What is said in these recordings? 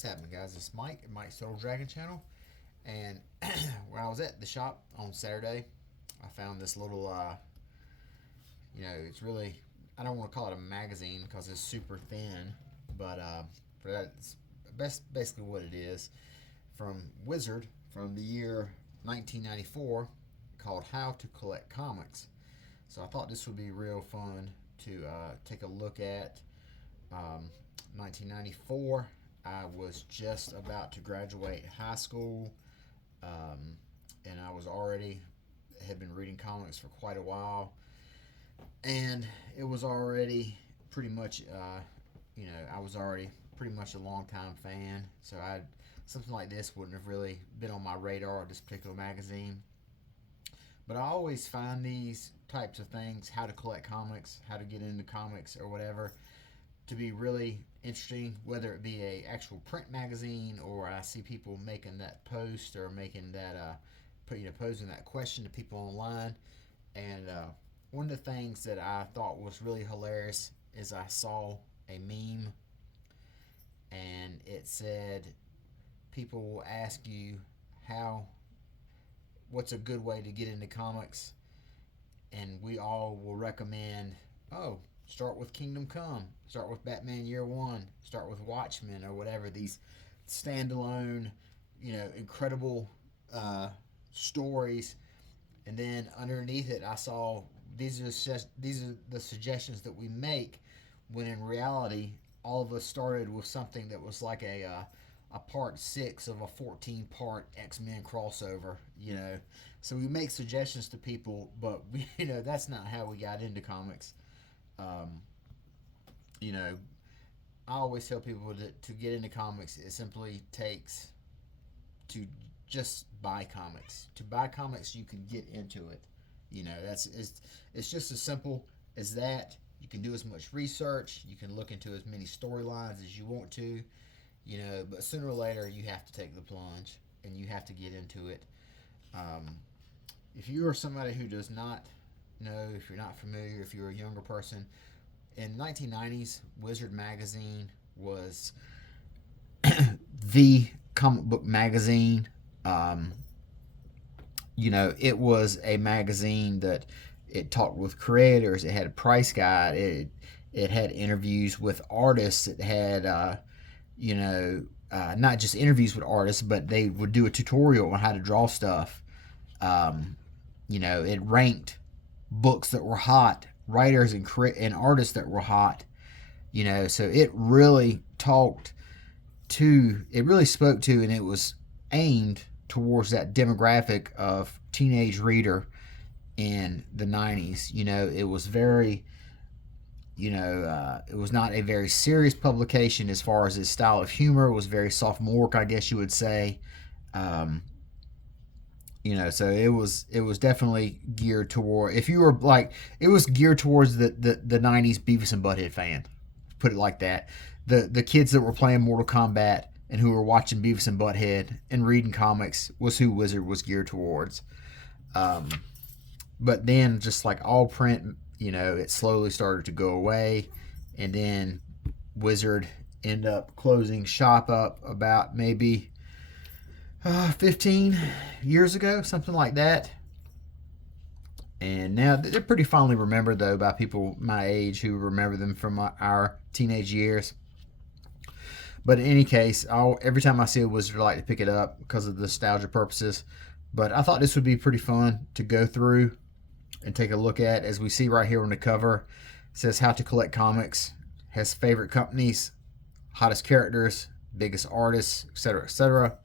What's happening, guys? It's Mike at Mike's Total Dragon Channel. And when I was at the shop on Saturday, I found this little, it's really, I don't want to call it a magazine because it's super thin, but that's basically what it is from Wizard from the year 1994 called How to Collect Comics. So I thought this would be real fun to take a look at. 1994, I was just about to graduate high school, and I was already had been reading comics for quite a while, and it was already pretty much, I was already pretty much a long time fan. So I something like this wouldn't have really been on my radar, this particular magazine. But I always find these types of things, how to collect comics, how to get into comics or whatever, to be really interesting, whether it be a actual print magazine or I see people making that post or making that posing that question to people online. And one of the things that I thought was really hilarious is I saw a meme, and it said people will ask you how what's a good way to get into comics, and we all will recommend, oh, start with Kingdom Come, start with Batman Year One, start with Watchmen, or whatever, these standalone, incredible stories. And then underneath it, I saw these are the suggestions that we make, when in reality, all of us started with something that was like a part 6 of a 14-part X-Men crossover. So we make suggestions to people, but that's not how we got into comics. Um, you know, I always tell people that to get into comics, it simply takes to just buy comics. To buy comics, you can get into it. It's just as simple as that. You can do as much research. You can look into as many storylines as you want to. But sooner or later, you have to take the plunge and you have to get into it. Um, if you are somebody who does not know, if you're not familiar, if you're a younger person, in 1990s, Wizard magazine was the comic book magazine. Um, it was a magazine that it talked with creators. It had a price guide. It had interviews with artists. It had not just interviews with artists, but they would do a tutorial on how to draw stuff. It ranked books that were hot, writers and artists that were hot. So it really spoke to, and it was aimed towards that demographic of teenage reader in the 90s. It was very, it was not a very serious publication as far as its style of humor. It was very sophomoric, I guess you would say. Um, so it was definitely geared toward, if you were like, it was geared towards the 90s Beavis and Butthead fan. Put it like that. The kids that were playing Mortal Kombat and who were watching Beavis and Butthead and reading comics was who Wizard was geared towards. But then, just like all print, it slowly started to go away, and then Wizard ended up closing shop up about maybe 15 years ago, something like that. And now they're pretty fondly remembered, though, by people my age who remember them from our teenage years. But in any case, every time I see a Wizard, I like to pick it up because of the nostalgia purposes. But I thought this would be pretty fun to go through and take a look at. As we see right here on the cover, it says How to Collect Comics, has favorite companies, hottest characters, biggest artists, etc., etc.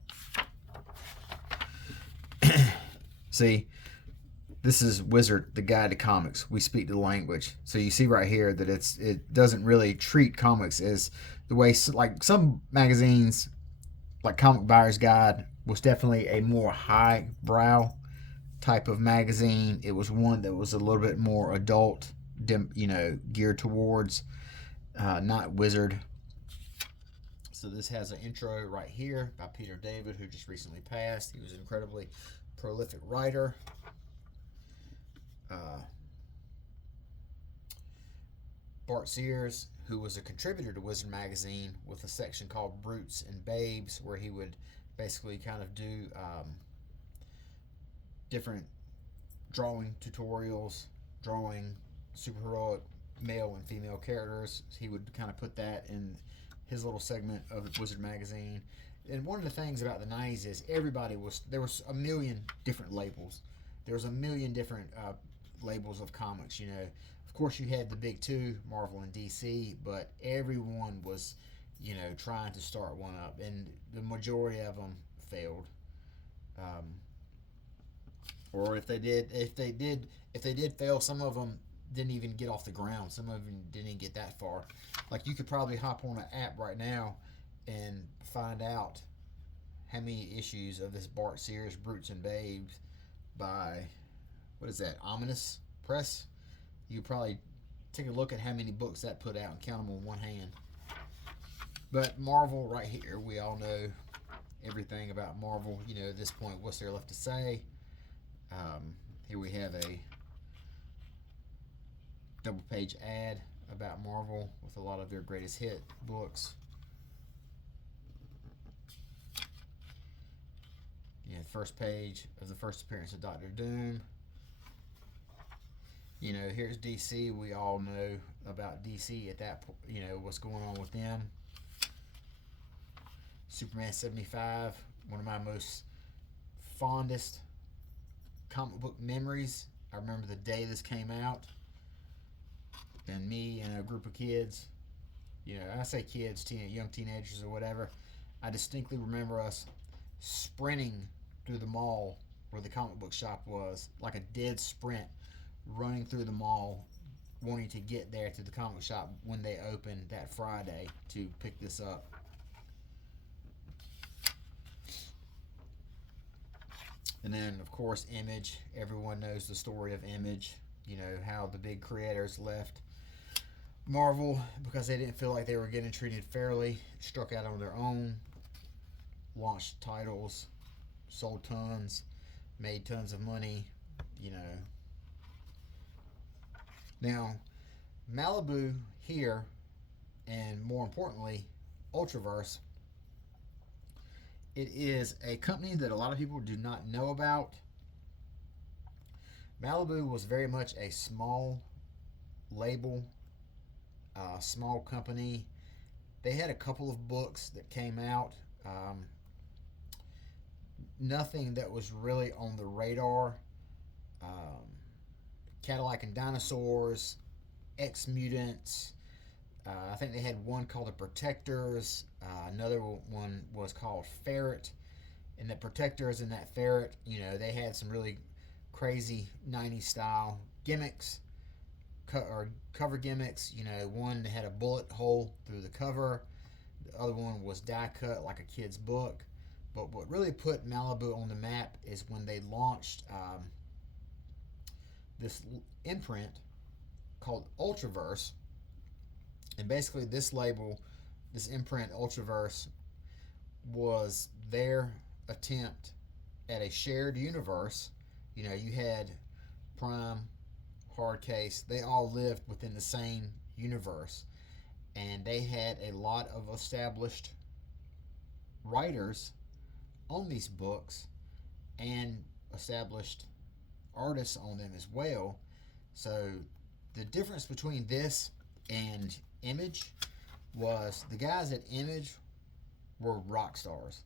See, this is Wizard, the guide to comics. We speak the language. So you see right here that it doesn't really treat comics as the way, like some magazines, like Comic Buyer's Guide was definitely a more highbrow type of magazine. It was one that was a little bit more adult, geared towards, not Wizard. So this has an intro right here by Peter David, who just recently passed. He was an incredibly prolific writer. Bart Sears, who was a contributor to Wizard Magazine with a section called Brutes and Babes, where he would basically kind of do different drawing tutorials, drawing superheroic male and female characters. He would kind of put that in his little segment of Wizard Magazine. And one of the things about the 90s is there was a million different labels. There was a million different labels of comics, you know. Of course, you had the big two, Marvel and DC, but everyone was, you know, trying to start one up, and the majority of them failed. Or if they did fail, some of them didn't even get off the ground. Some of them didn't even get that far. Like, you could probably hop on an app right now and find out how many issues of this Bart Sears Brutes and Babes by, what is that, Ominous Press? You probably take a look at how many books that put out and count them on one hand. But Marvel, right here, we all know everything about Marvel. You know, at this point, what's there left to say? Here we have a double page ad about Marvel with a lot of their greatest hit books. You know, first page of the first appearance of Doctor Doom. You know, here's DC. We all know about DC at that point, you know, what's going on with them. Superman 75, one of my most fondest comic book memories. I remember the day this came out, and me and a group of kids, you know, I say kids, young teenagers or whatever, I distinctly remember us sprinting through the mall where the comic book shop was, like a dead sprint, running through the mall, wanting to get there to the comic shop when they opened that Friday to pick this up. And then, of course, Image. Everyone knows the story of Image. You know, how the big creators left Marvel because they didn't feel like they were getting treated fairly, struck out on their own, launched titles, sold tons, made tons of money, you know. Now, Malibu here, and more importantly, Ultraverse, it is a company that a lot of people do not know about. Malibu was very much a small label, small company. They had a couple of books that came out. Nothing that was really on the radar. Cadillac and Dinosaurs, X-Mutants. I think they had one called The Protectors. Another one was called Ferret. And the Protectors and that Ferret, you know, they had some really crazy 90s style gimmicks, or cover gimmicks. You know, one that had a bullet hole through the cover. The other one was die cut like a kid's book. But what really put Malibu on the map is when they launched this imprint called Ultraverse. And basically this label, this imprint, Ultraverse, was their attempt at a shared universe. You know, you had Prime, Hardcase, they all lived within the same universe. And they had a lot of established writers on these books and established artists on them as well. So the difference between this and Image was the guys at Image were rock stars.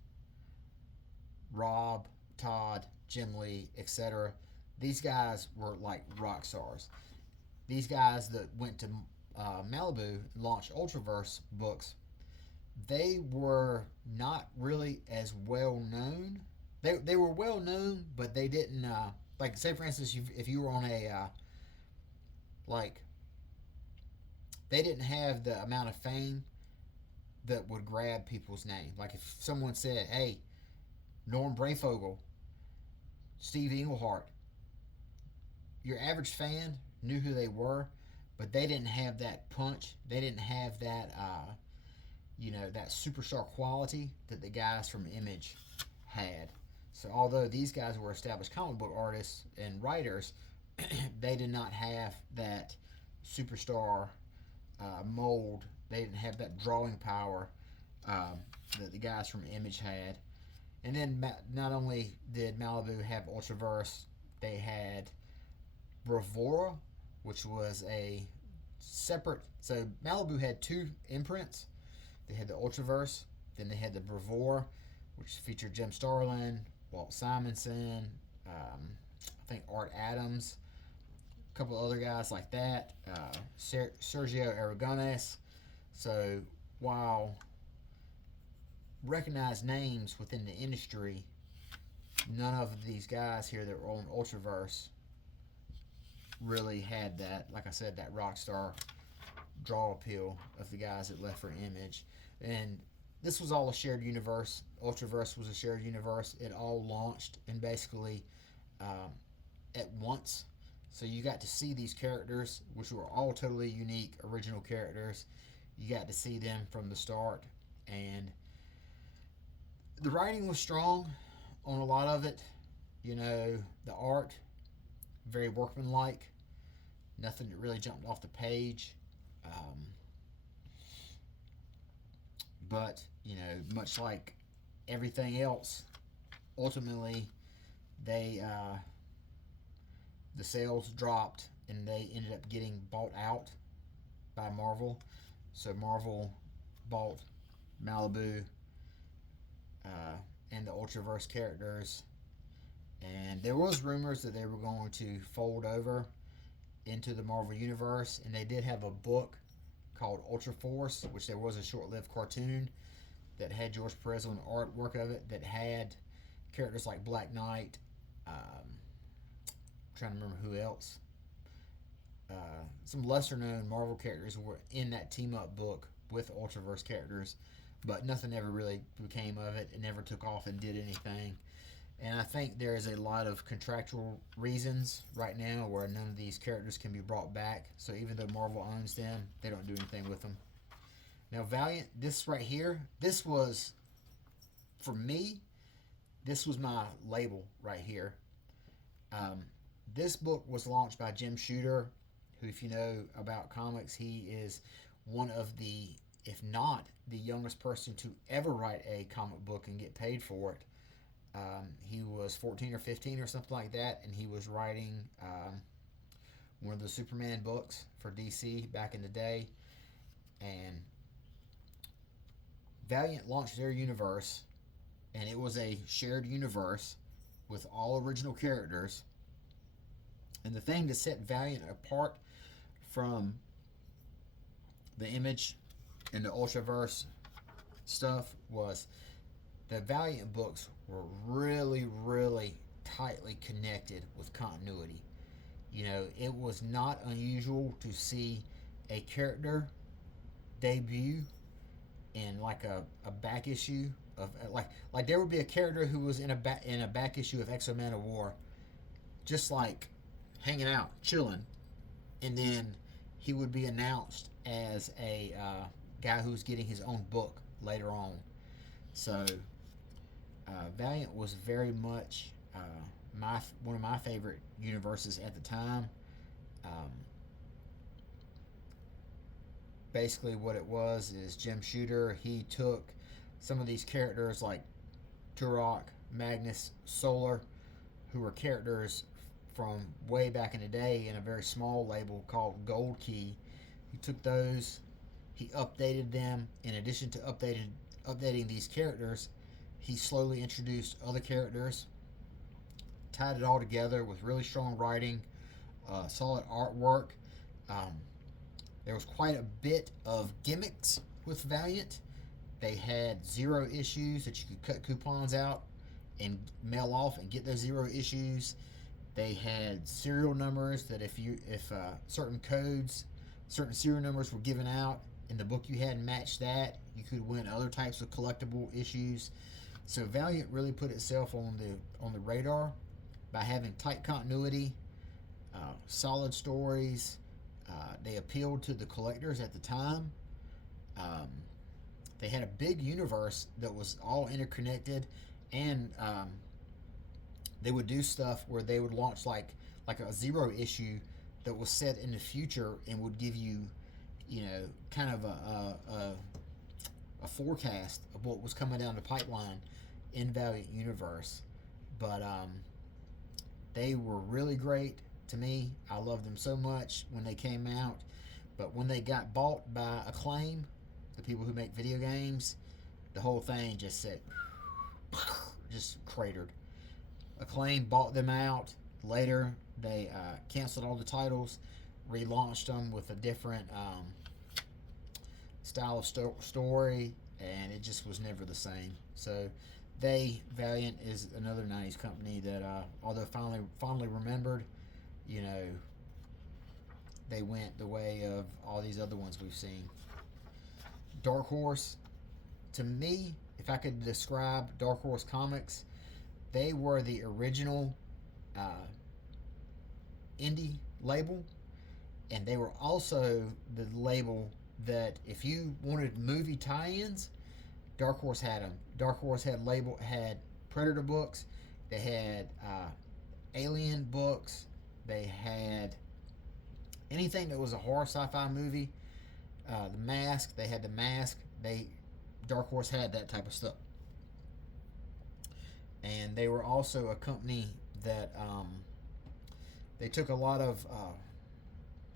Rob, Todd, Jim Lee, etc. These guys were like rock stars. These guys that went to Malibu, launched Ultraverse books, they were not really as well known. They were well known, but they didn't, like, say for instance, if you were on a, like, they didn't have the amount of fame that would grab people's name. Like if someone said, hey, Norm Brayfogle, Steve Englehart, your average fan knew who they were, but they didn't have that punch. They didn't have that, you know, that superstar quality that the guys from Image had. So although these guys were established comic book artists and writers, they did not have that superstar mold They didn't have that drawing power that the guys from Image had. And then not only did Malibu have Ultraverse, they had Bravura, which was a separate. So Malibu had two imprints. They had the Ultraverse, then they had the Bravura, which featured Jim Starlin, Walt Simonson, I think Art Adams, a couple other guys like that, Sergio Aragones. So while recognized names within the industry, none of these guys here that were on Ultraverse really had that, like I said, that rock star draw appeal of the guys that left for Image. And this was all a shared universe. Ultraverse was a shared universe. It all launched and basically at once. So you got to see these characters, which were all totally unique, original characters. You got to see them from the start. And the writing was strong on a lot of it. You know, the art, very workmanlike. Nothing that really jumped off the page. But, you know, much like everything else, ultimately, the sales dropped and they ended up getting bought out by Marvel. So Marvel bought Malibu and the Ultraverse characters, and there was rumors that they were going to fold over into the Marvel Universe, and they did have a book called Ultra Force, which there was a short-lived cartoon that had George Perez on the artwork of it, that had characters like Black Knight, trying to remember who else. Some lesser-known Marvel characters were in that team-up book with Ultraverse characters, but nothing ever really became of it. It never took off and did anything. And I think there is a lot of contractual reasons right now where none of these characters can be brought back. So even though Marvel owns them, they don't do anything with them. Now Valiant, this right here, this was, for me, this was my label right here. This book was launched by Jim Shooter, who, if you know about comics, he is one of the, if not the youngest person to ever write a comic book and get paid for it. He was 14 or 15 or something like that, and he was writing one of the Superman books for DC back in the day. And Valiant launched their universe, and it was a shared universe with all original characters. And the thing that set Valiant apart from the Image and the Ultraverse stuff was the Valiant books were really, really tightly connected with continuity. You know, it was not unusual to see a character debut in like a back issue of like there would be a character who was in a back issue of X-Men of War, just like hanging out, chilling, and then he would be announced as a guy who's getting his own book later on. So Valiant was very much one of my favorite universes at the time. Basically, what it was is Jim Shooter. He took some of these characters like Turok, Magnus, Solar, who were characters from way back in the day in a very small label called Gold Key. He took those, he updated them. In addition to updating these characters, he slowly introduced other characters, tied it all together with really strong writing, solid artwork. There was quite a bit of gimmicks with Valiant. They had 0 issues that you could cut coupons out and mail off and get those 0 issues. They had serial numbers that if certain codes, certain serial numbers were given out in the book you had matched that, you could win other types of collectible issues. So Valiant really put itself on the radar by having tight continuity, solid stories. They appealed to the collectors at the time. They had a big universe that was all interconnected, and they would do stuff where they would launch like a 0 issue that was set in the future and would give you kind of a forecast of what was coming down the pipeline in Valiant Universe. But they were really great to me. I loved them so much when they came out. But when they got bought by Acclaim, the people who make video games, the whole thing just said, just cratered. Acclaim bought them out. Later, they canceled all the titles, relaunched them with a different style of story, and it just was never the same. So, Valiant is another 90s company that, although fondly remembered, you know, they went the way of all these other ones we've seen. Dark Horse, to me, if I could describe Dark Horse Comics, they were the original indie label, and they were also the label that if you wanted movie tie-ins, Dark Horse had them. Dark Horse had Predator books, they had Alien books, they had anything that was a horror sci-fi movie. The Mask, they had The Mask. Dark Horse had that type of stuff. And they were also a company that they took a lot of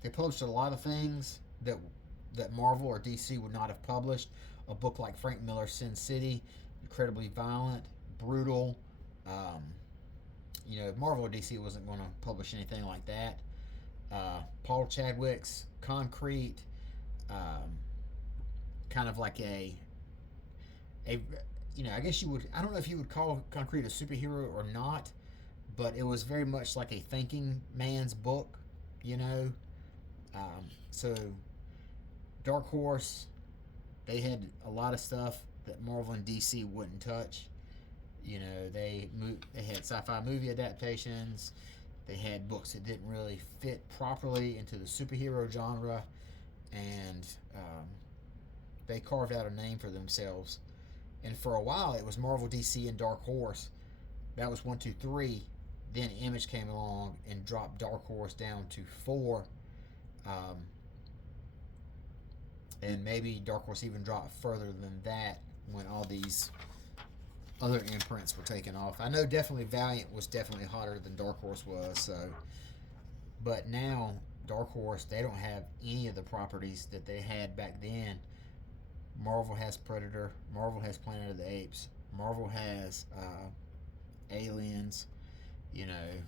they published a lot of things that Marvel or DC would not have published. A book like Frank Miller's Sin City, incredibly violent, brutal. Marvel or DC wasn't going to publish anything like that. Paul Chadwick's Concrete, kind of like I guess you would, I don't know if you would call Concrete a superhero or not, but it was very much like a thinking man's book, So Dark Horse, they had a lot of stuff that Marvel and DC wouldn't touch. They had sci-fi movie adaptations. They had books that didn't really fit properly into the superhero genre, and they carved out a name for themselves. And for a while, it was Marvel, DC, and Dark Horse. That was 1, 2, 3. Then Image came along and dropped Dark Horse down to 4. And maybe Dark Horse even dropped further than that when all these other imprints were taken off. I know definitely Valiant was definitely hotter than Dark Horse was. So, but now Dark Horse, they don't have any of the properties that they had back then. Marvel has Predator. Marvel has Planet of the Apes. Marvel has Aliens.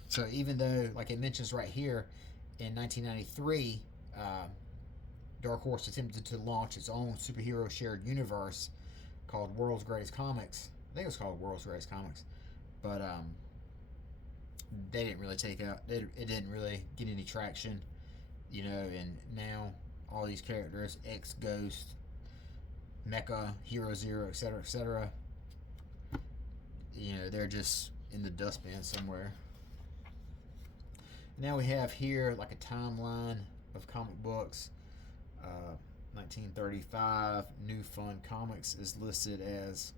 So even though, like it mentions right here, in 1993, Dark Horse attempted to launch its own superhero shared universe called World's Greatest Comics. I think it was called World's Greatest Comics, but they didn't really take out. It didn't really get any traction, And now all these characters, X Ghost, Mecha, Hero Zero, etc., they're just in the dustbin somewhere. Now we have here like a timeline of comic books. 1935, New Fun Comics is listed as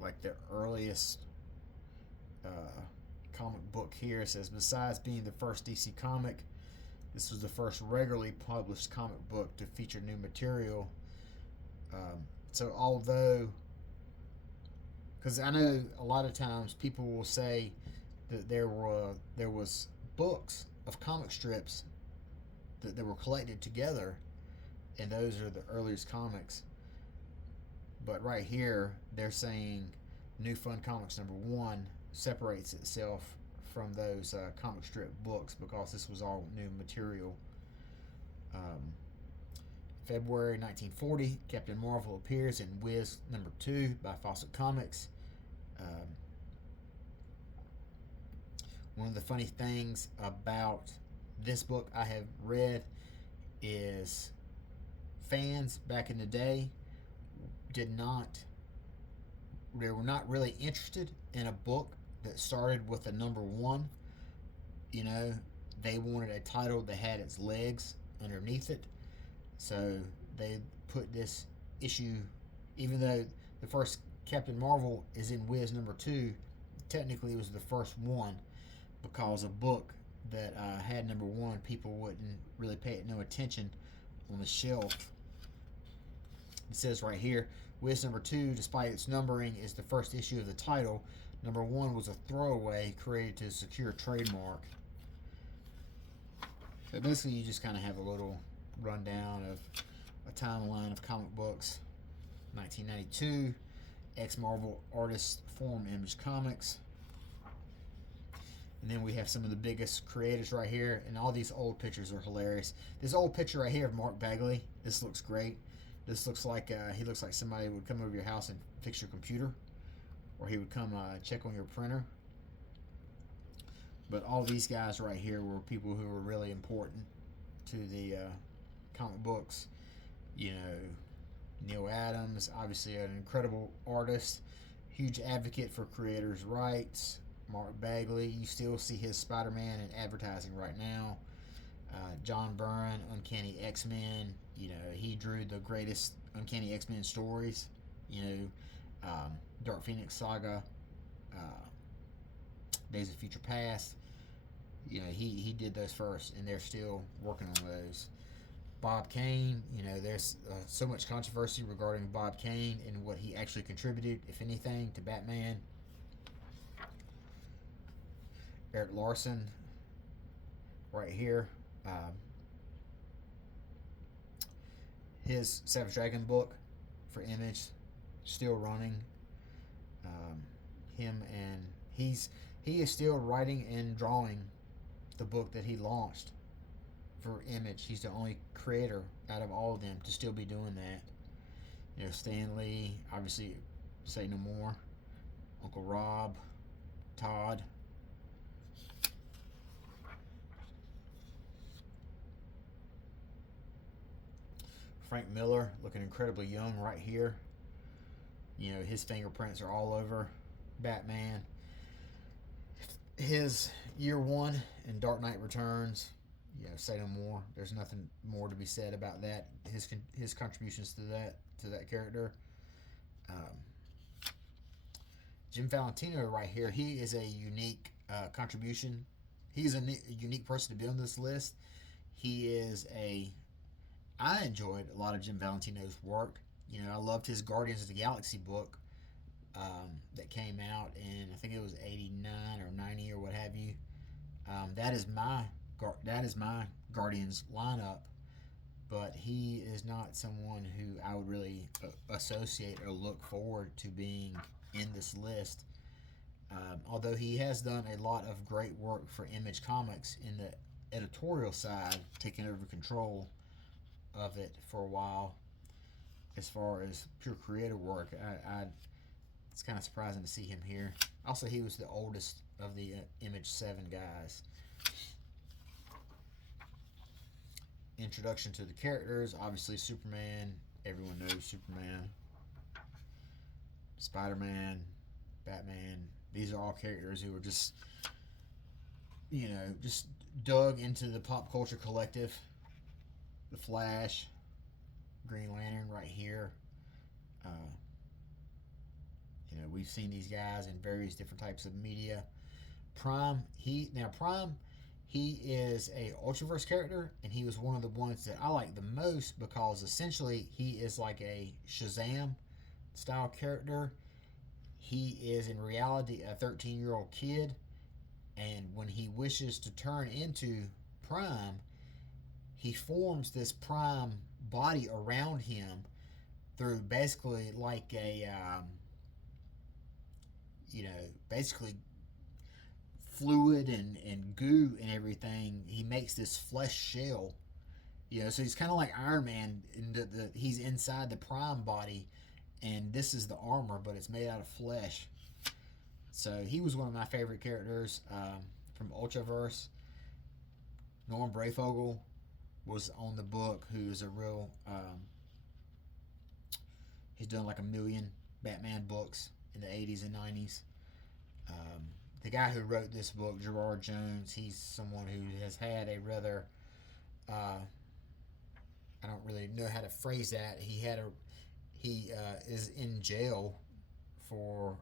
like the earliest comic book here. It says, besides being the first DC comic, this was the first regularly published comic book to feature new material. So although, because I know a lot of times people will say that there was books of comic strips that were collected together, and those are the earliest comics. But right here, they're saying New Fun Comics #1 separates itself from those comic strip books because this was all new material. February 1940, Captain Marvel appears in Wiz #2 by Fawcett Comics. One of the funny things about this book I have read is fans back in the day they were not really interested in a book that started with a #1. They wanted a title that had its legs underneath it. So they put this issue, even though the first Captain Marvel is in Wiz #2, technically it was the first one, because a book that had #1, people wouldn't really pay it no attention on the shelf. It says right here, Wiz number 2, despite its numbering, is the first issue of the title. Number 1 was a throwaway created to secure trademark. So basically, you just kind of have a little rundown of a timeline of comic books. 1992, ex-Marvel artists form Image Comics. And then we have some of the biggest creators right here, and all these old pictures are hilarious. This old picture right here of Mark Bagley, this looks great. This looks like he looks like somebody would come over your house and fix your computer, or he would come check on your printer. But all these guys right here were people who were really important to the comic books. You know, Neil Adams, obviously an incredible artist, huge advocate for creators' rights. Mark Bagley, you still see his Spider-Man in advertising right now. John Byrne, Uncanny X-Men, you know, he drew the greatest Uncanny X-Men stories, you know, Dark Phoenix Saga, Days of Future Past, you know, he did those first, and they're still working on those. Bob Kane, you know, there's so much controversy regarding Bob Kane and what he actually contributed, if anything, to Batman. Eric Larson, right here. His Savage Dragon book for Image, still running. He is still writing and drawing the book that he launched for Image. He's the only creator out of all of them to still be doing that. You know, Stan Lee, obviously, say no more. Uncle Rob, Todd. Frank Miller, looking incredibly young right here. You know, his fingerprints are all over Batman. His year 1 in Dark Knight Returns, you know, say no more. There's nothing more to be said about that. His contributions to that character. Jim Valentino right here. He is a unique contribution. He's a unique person to be on this list. I enjoyed a lot of Jim Valentino's work. You know, I loved his Guardians of the Galaxy book that came out in, I think it was 89 or 90 or what have you. That is my Guardians lineup, but he is not someone who I would really associate or look forward to being in this list. Although he has done a lot of great work for Image Comics in the editorial side, taking over control of it for a while. As far as pure creative work, it's kind of surprising to see him here. Also, he was the oldest of the Image 7 guys. Introduction to the characters, obviously Superman. Everyone knows Superman. Spider-Man, Batman. These are all characters who are just, you know, just dug into the pop culture collective. The Flash, Green Lantern right here. You know, we've seen these guys in various different types of media. Prime, he is a Ultraverse character, and he was one of the ones that I like the most because essentially he is like a Shazam style character. He is in reality a 13-year-old kid, and when he wishes to turn into Prime, he forms this Prime body around him through basically like a, you know, basically fluid and goo and everything. He makes this flesh shell, you know, so he's kind of like Iron Man. He's inside the Prime body, and this is the armor, but it's made out of flesh. So he was one of my favorite characters from Ultraverse. Norm Brayfogle was on the book, who is a real, he's done like 1 million Batman books in the 80s and 90s. The guy who wrote this book, Gerard Jones, he's someone who has had a rather, I don't really know how to phrase that. He is in jail for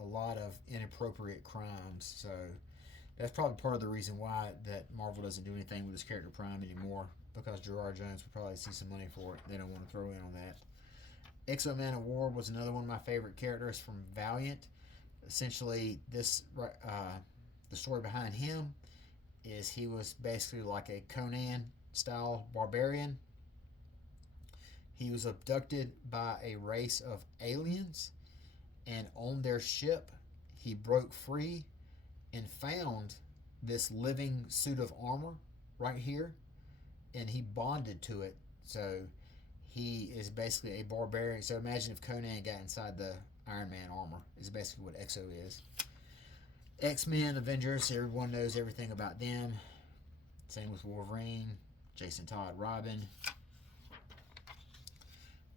a lot of inappropriate crimes. So that's probably part of the reason why that Marvel doesn't do anything with his character Prime anymore, because Gerard Jones would probably see some money for it. They don't want to throw in on that. X-O Man of War was another one of my favorite characters from Valiant. Essentially, the story behind him is he was basically like a Conan-style barbarian. He was abducted by a race of aliens, and on their ship, he broke free and found this living suit of armor right here, and he bonded to it. So he is basically a barbarian. So imagine if Conan got inside the Iron Man armor, is basically what X-O is. X-Men, Avengers, everyone knows everything about them. Same with Wolverine, Jason Todd, Robin,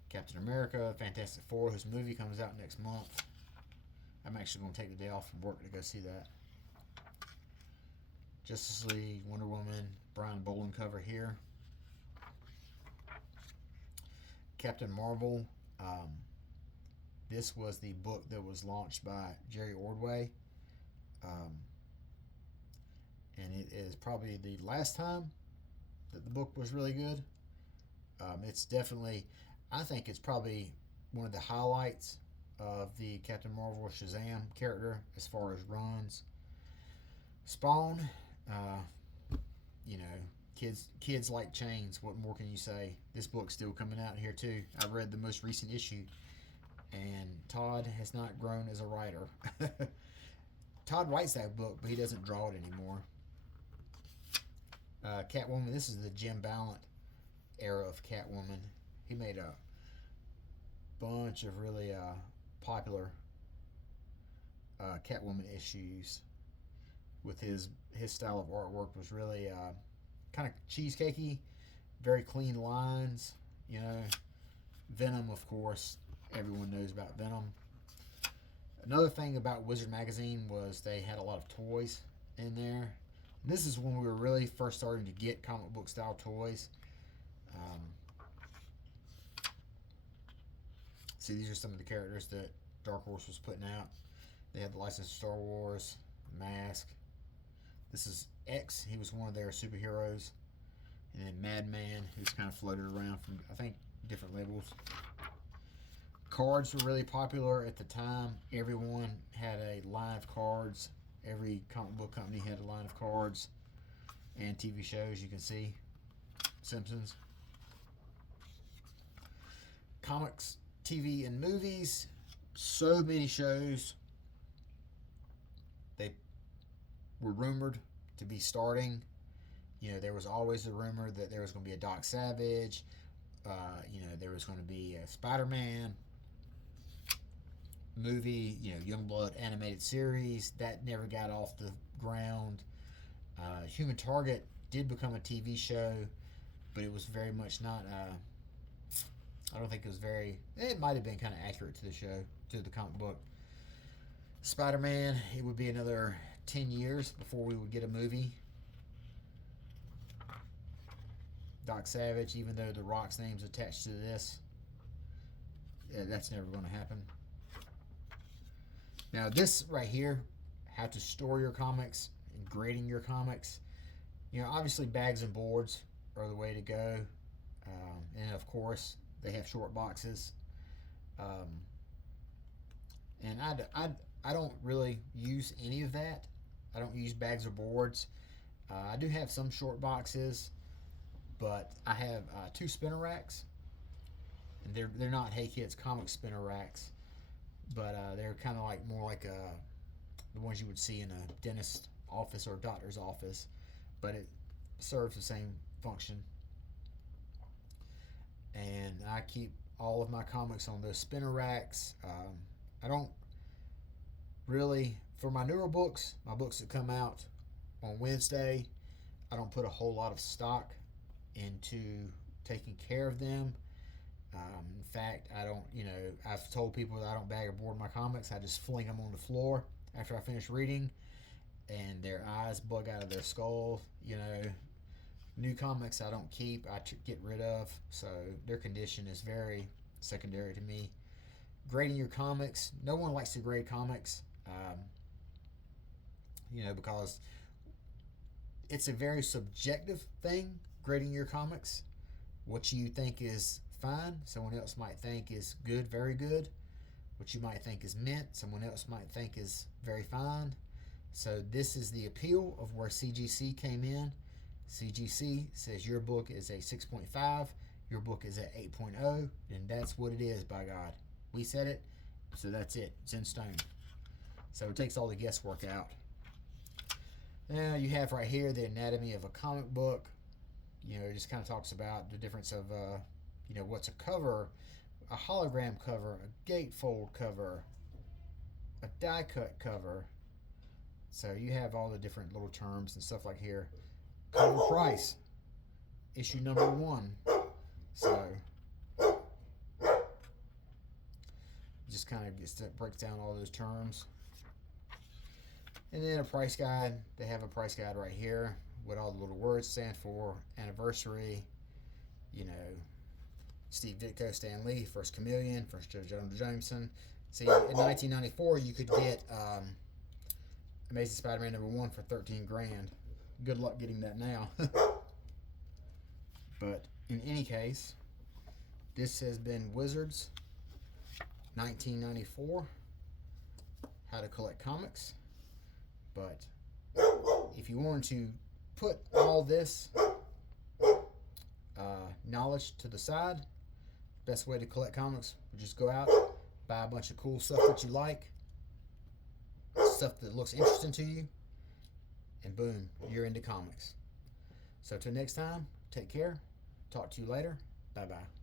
Captain America, Fantastic Four, whose movie comes out next month. I'm actually going to take the day off from work to go see that. Justice League, Wonder Woman, Brian Bolland cover here. Captain Marvel. This was the book that was launched by Jerry Ordway. And it is probably the last time that the book was really good. It's definitely, I think it's probably one of the highlights of the Captain Marvel Shazam character as far as runs. Spawn, kids like chains. What more can you say? This book's still coming out here too. I read the most recent issue, and Todd has not grown as a writer. Todd writes that book, but he doesn't draw it anymore. Catwoman, this is the Jim Ballant era of Catwoman. He made a bunch of really popular Catwoman issues with his style of artwork was really kind of cheesecakey, very clean lines. Venom, of course, everyone knows about Venom. Another thing about Wizard Magazine was they had a lot of toys in there. This is when we were really first starting to get comic book style toys. See, these are some of the characters that Dark Horse was putting out. They had the licensed Star Wars, Mask. This is X. He was one of their superheroes. And then Madman, who's kind of floated around from, I think, different labels. Cards were really popular at the time. Everyone had a line of cards. Every comic book company had a line of cards. And TV shows, you can see. Simpsons. Comics, TV, and movies. So many shows. They were rumored to be starting. There was always a rumor that there was going to be a Doc Savage. There was going to be a Spider-Man movie, Youngblood animated series. That never got off the ground. Human Target did become a TV show, but it was very much not, I don't think it was it might have been kind of accurate to the show, to the comic book. Spider-Man, it would be another 10 years before we would get a movie. Doc Savage, even though The Rock's name's attached to this, that's never going to happen. Now this right here, how to store your comics and grading your comics. Obviously bags and boards are the way to go. And of course, they have short boxes. And I don't really use any of that. I don't use bags or boards. I do have some short boxes, but I have 2 spinner racks. And they're not Hey Kids comic spinner racks, but they're kind of more like the ones you would see in a dentist's office or a doctor's office, but it serves the same function. And I keep all of my comics on those spinner racks. I don't really, for my newer books, my books that come out on Wednesday, I don't put a whole lot of stock into taking care of them. In fact, I don't, I've told people that I don't bag or board my comics. I just fling them on the floor after I finish reading, and their eyes bug out of their skull. New comics I don't keep, I get rid of, so their condition is very secondary to me. Grading your comics, no one likes to grade comics, because it's a very subjective thing. grading your comics. What you think is fine, someone else might think is good, very good. What you might think is mint, someone else might think is very fine. So this is the appeal of where CGC came in. CGC says your book is a 6.5, your book is at 8.0, and that's what it is, by God. We said it, so that's it. It's in stone. So it takes all the guesswork out. Now you have right here the anatomy of a comic book. It just kind of talks about the difference of, what's a cover, a hologram cover, a gatefold cover, a die cut cover. So you have all the different little terms and stuff like here. Cover price, issue number 1. So just kind of breaks down all those terms. And then a price guide. They have a price guide right here. What all the little words stand for. Anniversary. Steve Ditko, Stan Lee, First Chameleon, First Joe Jameson. See, in 1994, you could get Amazing Spider-Man #1 for $13,000. Good luck getting that now. But in any case, this has been Wizards 1994. How to collect comics. But if you wanted to put all this knowledge to the side, best way to collect comics would just go out, buy a bunch of cool stuff that you like, stuff that looks interesting to you, and boom, you're into comics. So till next time, take care. Talk to you later. Bye-bye.